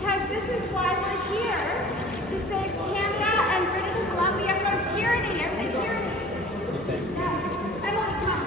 because this is why we're here, to save Canada and British Columbia from tyranny. I say tyranny. Yes. Emily, come.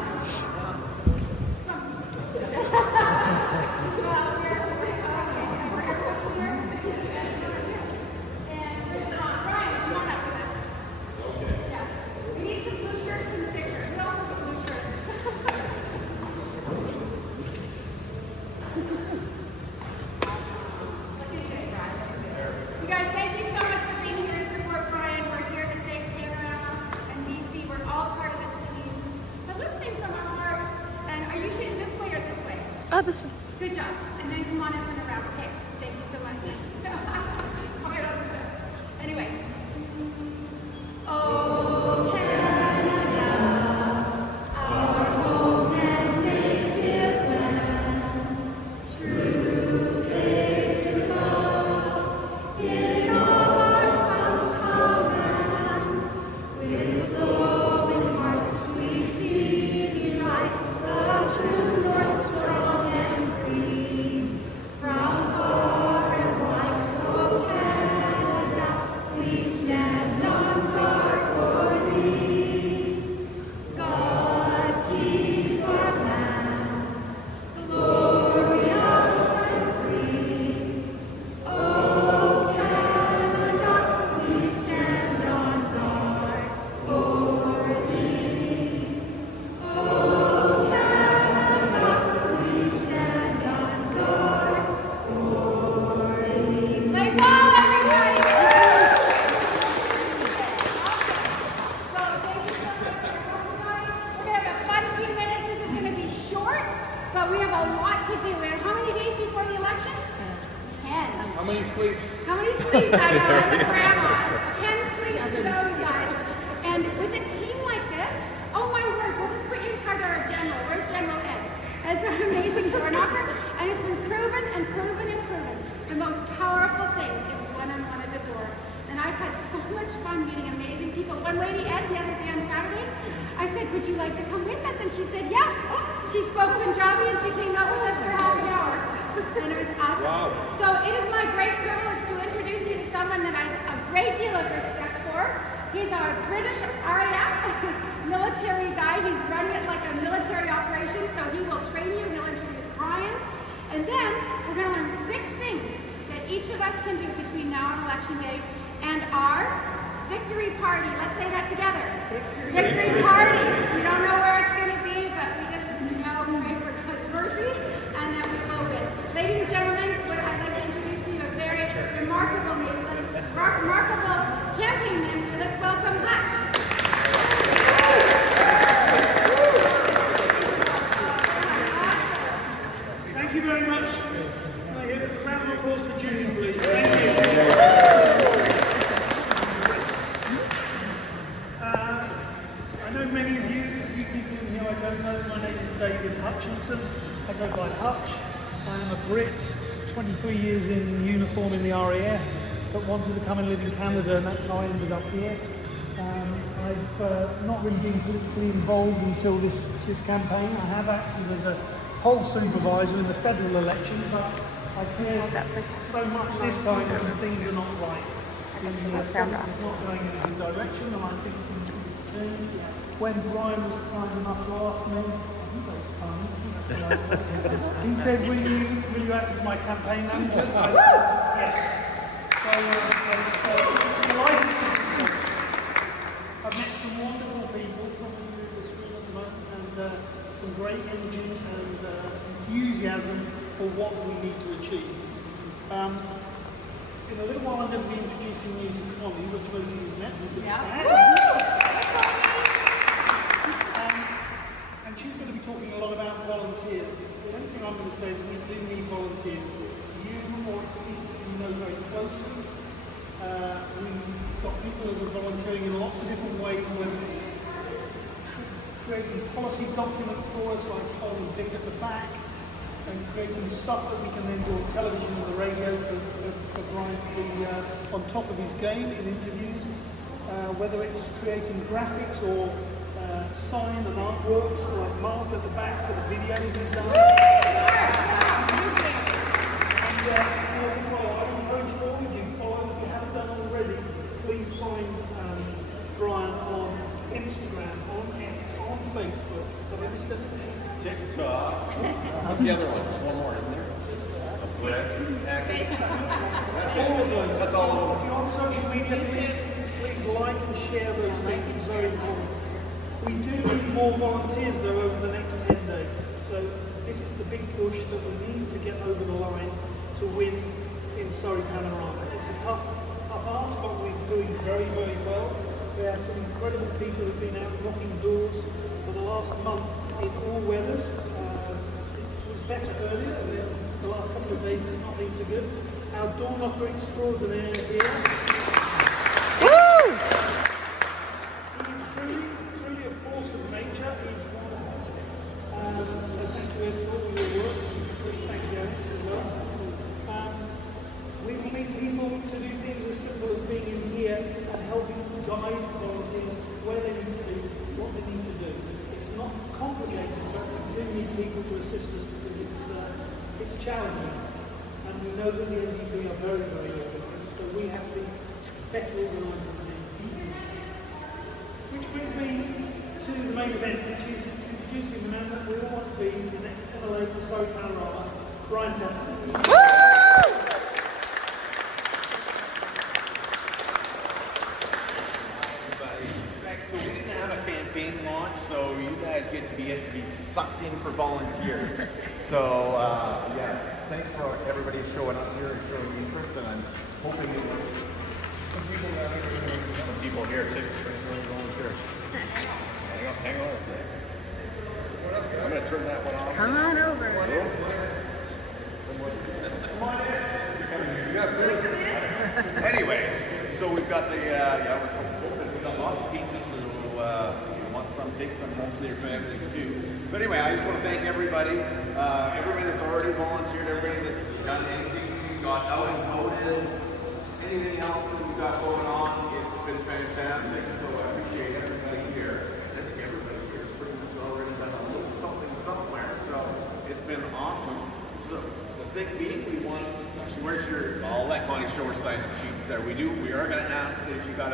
You guys, thank you so much for being here to support Bryan. We're here to save Panorama and BC. We're all part of this team. So let's sing from our hearts. And are you shooting this way or this way? Oh, this way. Good job. And then come on and turn around. Okay. Thank you so much. Anyway. Oh, Canada, our home and native land, true faith to God, in all our sons command. With glowing hearts we see thee rise, the true north strong and free. From far and wide, oh Canada, we stand on guard for thee. God keep our land, glorious and free. Oh Canada, we stand on guard for thee. Oh Canada, we stand on guard for thee. Play ball, everybody! So, thank you so much for coming, guys. We're going to have a fun few minutes. This is going to be short, but we have a lot to do. And how many days before the election? 10. How many sleeps? How many sleeps? I know, I'm a grandma. 10 sleeps to go, you guys. And with a team like this, oh my word, we'll just put you in charge of our general. Where's General Ed? That's our amazing door knocker. And it's been proven and proven and proven. The most powerful thing is one-on-one at the door. And I've had so much fun meeting amazing people. One lady, Ed, the other day on Saturday, I said, would you like to come with us? And she said, yes. She spoke Punjabi and she came out with us for half an hour. And it was awesome. Wow. So it is my great privilege to introduce you to someone that I have a great deal of respect for. He's our British RAF military guy. He's running it like a military operation, so he will train you. He'll introduce Bryan. And then we're going to learn 6 things that each of us can do between now and Election Day and our victory party. Let's say that together. Victory party. We don't know where it's going to be, but we just pray for God's mercy, and then we will win. Ladies and gentlemen, I'd like to introduce you to a very remarkable campaign manager. Let's welcome Hutch. Thank you very much. Can I hear a round of applause for Judy, please? Thank you. I know many of you, a few people in here I don't know. My name is David Hutchinson. I go by Hutch. I am a Brit, 23 years in uniform in the RAF, but wanted to come and live in Canada, and that's how I ended up here. I've not really been politically involved until this campaign. I have acted as a poll supervisor in the federal election, but I care so much this time because things are not right. It's not going in a good direction, and I think things will change. When Bryan was kind enough to ask me, he said, will you act as my campaign manager? I said, yes. So I was delighted to do so. I've met some wonderful people, some of you in this room at the moment, and some great energy and enthusiasm for what we need to achieve. In a little while I'm going to be introducing you to Connie, which most of you have met. And she's going to be talking a lot about volunteers. The only thing I'm going to say is we do need volunteers. It's you or it's people you know very closely. We've got people who are volunteering in lots of different ways, whether it's creating policy documents for us, like Colin Big at the back, and creating stuff that we can then do on television and the radio for Bryan to be on top of his game in interviews, whether it's creating graphics or sign and artworks like Mark at the back for the videos he's done. And to follow, TikTok. What's the other one? There's one more, isn't there? That's all of them. If you're on social media, please like and share those things. It's very important. We do need more volunteers though over the next 10 days. So this is the big push that we need to get over the line to win in Surrey Panorama. It's a tough ask, but we're doing very, very well. We have some incredible people who've been out knocking doors for the last month in all weathers. It was better earlier, and then the last couple of days it's not been so good. Our door knocker extraordinaire here. Woo! He is truly a force of nature. He's wonderful. So thank you Ed for all your work. Please thank Janice as well. We will need people to do things as simple as being in here and helping guide volunteers where they need to be, what they need to do. It's not complicated, but we do need people to assist us because it's challenging. And we know that the NDP are very, very organised, so we have to be better organised than them. Which brings me to the main event, which is introducing the man that we all want to be, the next MLA for Surrey Panorama, Bryan Tepper. So we didn't have a campaign launch, so you guys get to be sucked in for volunteers. So yeah, thanks for everybody showing up here and showing interest, and I'm hoping some people here too. Hang on a sec. I'm going to turn that one off. Come on over. Anyway, so we've got the, I was hoping we got lots of pizzas, so you want some, take some home to your families too. But anyway, I just want to thank everybody. Everybody that's already volunteered, everybody that's done anything, got out and voted, anything else that we've got going on. It's been fantastic, so I appreciate everybody here. I think everybody here has pretty much already done a little something somewhere, so it's been awesome. So the thing being, we want, actually, where's your, I'll let Connie show her sign-up sheets there. We are going to ask that if you got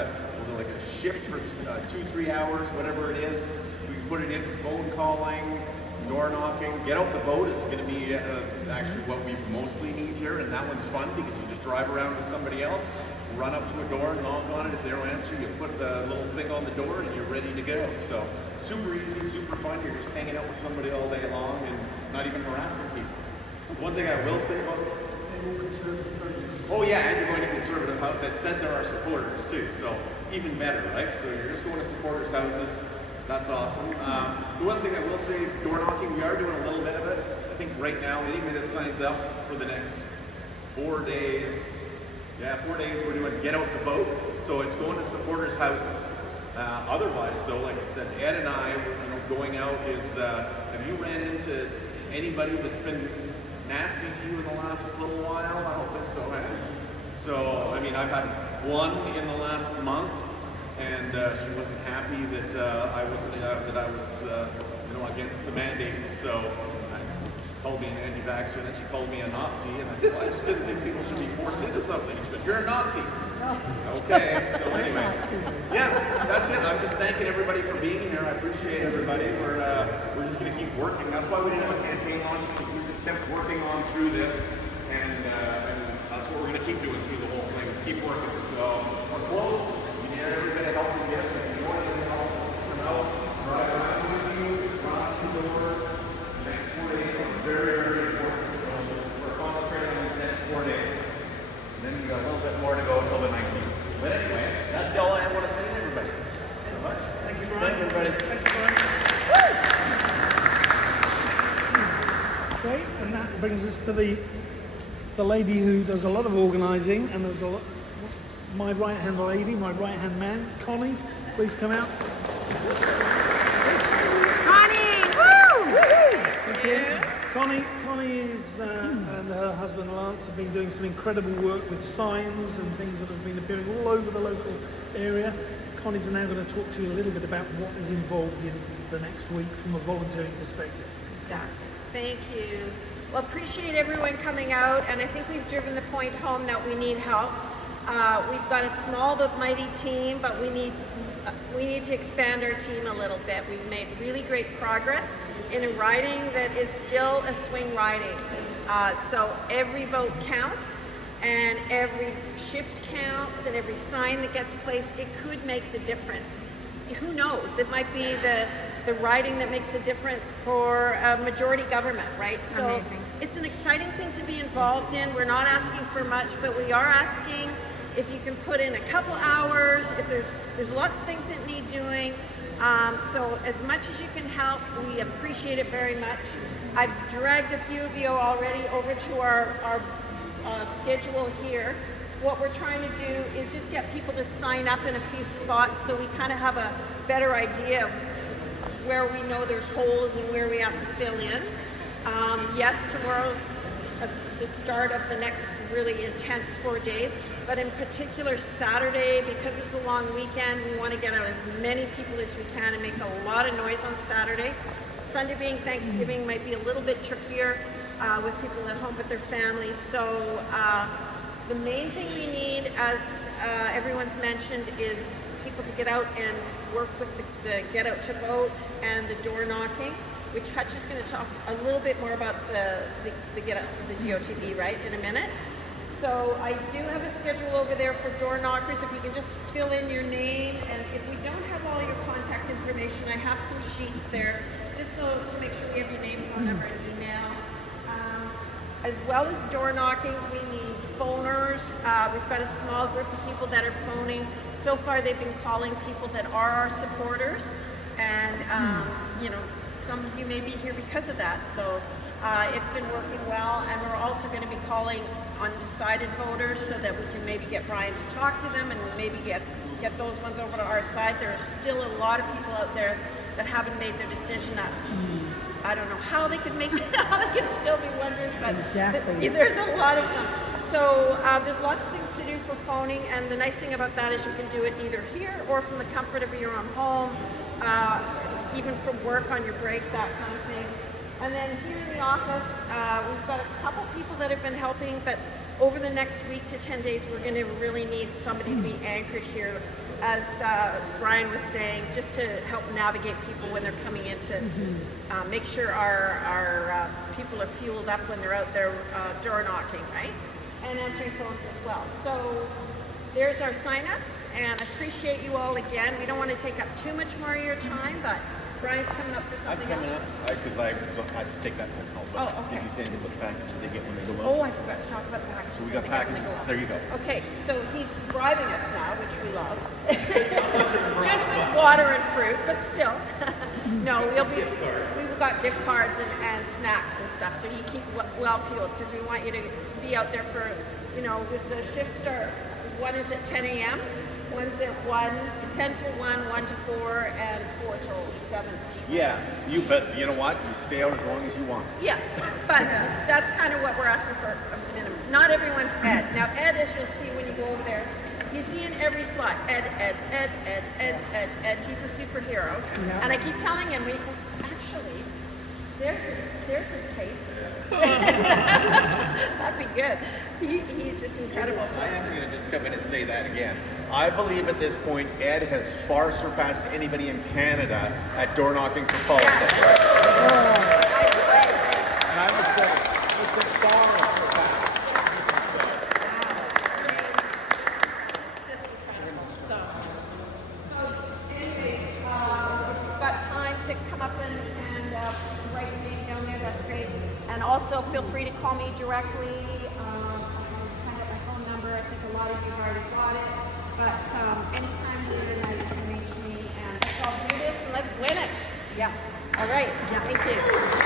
like a shift for 2-3 hours, whatever it is, we can put it in phone calling, door knocking. Get out the vote is going to be actually what we mostly need here, and that one's fun because you just drive around with somebody else, run up to a door, knock on it. If they don't answer, you put the little thing on the door and you're ready to go. So super easy, super fun. You're just hanging out with somebody all day long and not even harassing people. One thing I will say about oh yeah, and you're going to Conservative House that said there are supporters too, so even better, right? So you're just going to supporters' houses. That's awesome. The one thing I will say, door knocking, we are doing a little bit of it. I think right now, anybody that signs up for the next 4 days, yeah, 4 days, we're doing get out the vote. So it's going to supporters' houses. Otherwise, though, like I said, Ed and I, going out is, have you ran into anybody that's been nasty to you in the last little while? I don't think so, man. So, I mean, I've had one in the last month, and she wasn't happy that I was against the mandates. So she called me an anti-vaxxer, and then she called me a Nazi, and I said, well, I just didn't think people should be forced into something. She goes, you're a Nazi. Okay, so anyway, yeah, that's it. I'm just thanking everybody for being here. I appreciate everybody. We're just going to keep working. That's why we didn't have a campaign launch. We just kept working on through this, and that's what we're going to keep doing through the whole thing. Is keep working. So we're close. We need every bit of help we get. If you want any help, come out, drive around with you, run out the doors. The next 4 days are very, very important. So we're concentrating on these next 4 days. And then we got a little bit more to go until the 19th. But anyway, that's all I want to say to everybody. Thank you so much. Thank you, Bryan. Thank you, everybody. Thank you, Bryan. Okay, and that brings us to the lady who does a lot of organising, and there's a lot, my right-hand lady, my right-hand man, Connie. Please come out. Connie! Woo! Thank you. Connie is, and her husband Lance have been doing some incredible work with signs and things that have been appearing all over the local area. Connie's now going to talk to you a little bit about what is involved in the next week from a volunteering perspective. Exactly. Thank you. Well, appreciate everyone coming out, and I think we've driven the point home that we need help. We've got a small but mighty team, but we need we need to expand our team a little bit. We've made really great progress in a riding that is still a swing riding. So every vote counts, and every shift counts, and every sign that gets placed, it could make the difference. Who knows? It might be the riding that makes a difference for a majority government, right? So amazing. It's an exciting thing to be involved in. We're not asking for much, but we are asking if you can put in a couple hours, if there's lots of things that need doing. So as much as you can help, we appreciate it very much. I've dragged a few of you already over to our schedule here. What we're trying to do is just get people to sign up in a few spots so we kind of have a better idea of where we know there's holes and where we have to fill in. Yes, tomorrow's the start of the next really intense 4 days, but in particular Saturday, because it's a long weekend, we want to get out as many people as we can and make a lot of noise on Saturday. Sunday being Thanksgiving might be a little bit trickier with people at home with their families. So the main thing we need, as everyone's mentioned, is people to get out and work with the get out to vote and the door knocking, which Hutch is going to talk a little bit more about the get out, the GOTV, right, in a minute. So I do have a schedule over there for door knockers. If you can just fill in your name, and if we don't have all your contact information, I have some sheets there, just so to make sure we have your name, phone number, and email. As well as door knocking, we need phoners. We've got a small group of people that are phoning. So far, they've been calling people that are our supporters, and you know, some of you may be here because of that. So it's been working well, and we're also going to be calling undecided voters so that we can maybe get Bryan to talk to them and maybe get those ones over to our side. There are still a lot of people out there that haven't made their decision. I don't know how they could make it, how they could still be wondering, but there's a lot of them. So there's lots of things to do for phoning, and the nice thing about that is you can do it either here or from the comfort of your own home, even from work on your break, that kind of thing. And then here in the office, we've got a couple people that have been helping, but over the next week to 10 days, we're going to really need somebody to be anchored here, as Bryan was saying, just to help navigate people when they're coming in to make sure our people are fueled up when they're out there door knocking, right? And answering phones as well. So there's our sign-ups, and I appreciate you all again. We don't want to take up too much more of your time, but Bryan's coming up for something else. I'm coming up because I had to take that phone call. But Oh, okay. Did you say anything about the packages they get when they go out? Oh, I forgot to talk about the packages. So we got packages. There you go. Okay, so he's bribing us now, which we love. Just with water and fruit, but still. No, we've got gift cards and snacks and stuff, so you keep well fueled, because we want you to be out there for, you know, with the shift start. One is at 10 a.m., one's at 1, 10 to 1, 1 to 4, and 4 till 7. Yeah, but you know what? You stay out as long as you want. Yeah, but that's kind of what we're asking for a minimum. Not everyone's Ed. Now Ed, as you'll see when you go over there, you see in every slot, Ed. He's a superhero. Yeah. And I keep telling him, actually, there's his cape. That'd be good. He's just incredible. I am going to just come in and say that again. I believe at this point, Ed has far surpassed anybody in Canada at door knocking for politics. Yes. And I would say it's a far surpassed. Just incredible. So anyways, if you've got time to come up and write your name down there, that's great. And also feel free to call me directly. Kind of my phone number. I think a lot of you have already got it. But anytime during the night, you can reach me. And let's all do this and let's win it. Yes. All right. Yes. Thank you.